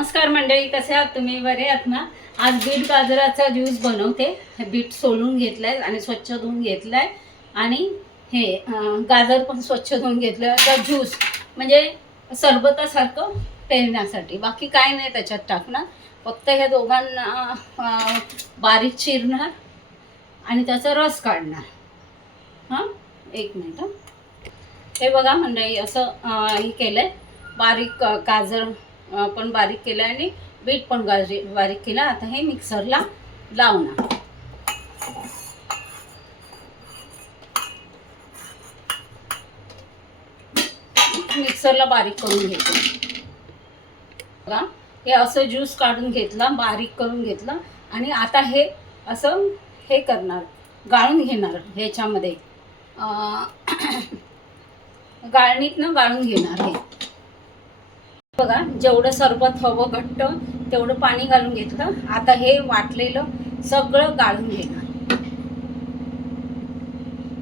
नमस्कार मंडळी, कसे आहात तुम्ही? बरे आहात ना? आज बीट गाजराचा ज्यूस बनवते. हे बीट सोलून घेतलंय आणि स्वच्छ धुवून घेतलंय आणि हे गाजर पण स्वच्छ धुवून घेतलं. आता ज्यूस म्हणजे सरबतासारखं पेण्यासाठी, बाकी काय नाही त्याच्यात टाकणार. फक्त ह्या दोघांना बारीक चिरणार आणि त्याचा रस काढणार. हां, एक मिनिट. हे बघा मंडळी, असं हे केलंय. बारीक गाजर पण बारीक केलं आणि बीट पण बारीक केलं. आता हे मिक्सरला लावणार. मिक्सरला बारीक करून घेतो. बघा, हे असं ज्यूस काढून घेतला, बारीक करून घेतला आणि आता हे असं हे करणार, गाळून घेणार. ह्याच्यामध्ये गाळणीतनं गाळून घेणार. हे बघा, जेवढं सरबत हवं घट्ट तेवढं पाणी घालून घेतलं. आता हे वाटलेलं सगळं गाळून घेणार.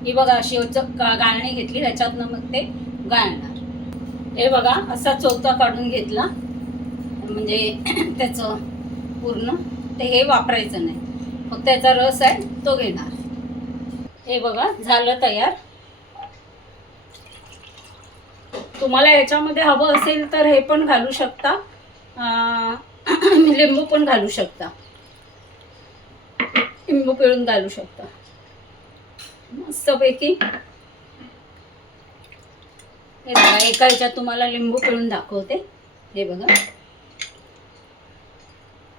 ही बघा, अशी गाळणी घेतली, ह्याच्यातनं मग ते गाळणार. हे बघा, असा चौथा काढून घेतला म्हणजे त्याचं पूर्ण ते हे वापरायचं नाही, फक्त त्याचा रस आहे तो घेणार. हे बघा, झालं तयार. तुम्हाला याच्यामध्ये हवं असेल तर हे पण घालू शकता, लिंबू पण घालू शकता, लिंबू पिळून घालू शकता. मस्तपैकी हे बघा, एका ह्याच्यात तुम्हाला लिंबू पिळून दाखवते. हे बघा,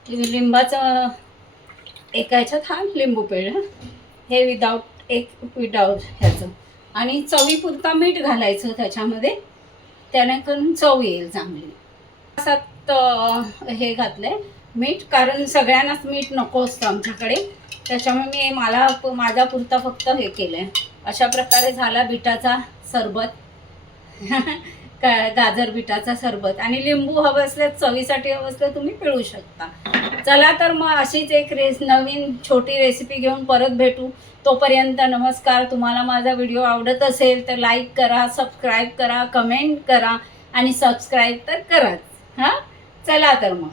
लिंबाचं एका ह्याच्यात हा लिंबू पिळलं. हे विदाऊट ह्याचं. आणि चवीपुरता मीठ घालायचं त्याच्यामध्ये, त्याने करून चव येईल चांगली. असात हे घातलंय मीठ, कारण सगळ्यांनाच मीठ नको असतं आमच्याकडे, त्याच्यामुळे मी माझ्या पुरता फक्त हे केलंय. अशा प्रकारे झाला बिटाचा सरबत. गाजर बिटाचा सरबत. आणि लिंबू हवं असलं, चवीसाठी हवं असलं तुम्ही पिळू शकता. चला तर मग अशीच एक नवीन छोटी रेसिपी घेऊन परत भेटू. तोपर्यंत नमस्कार. तुम्हाला माझा व्हिडिओ आवडत असेल तर लाईक करा, सबस्क्राईब करा, कमेंट करा आणि सबस्क्राईब तर कराच. हां, चला तर मग.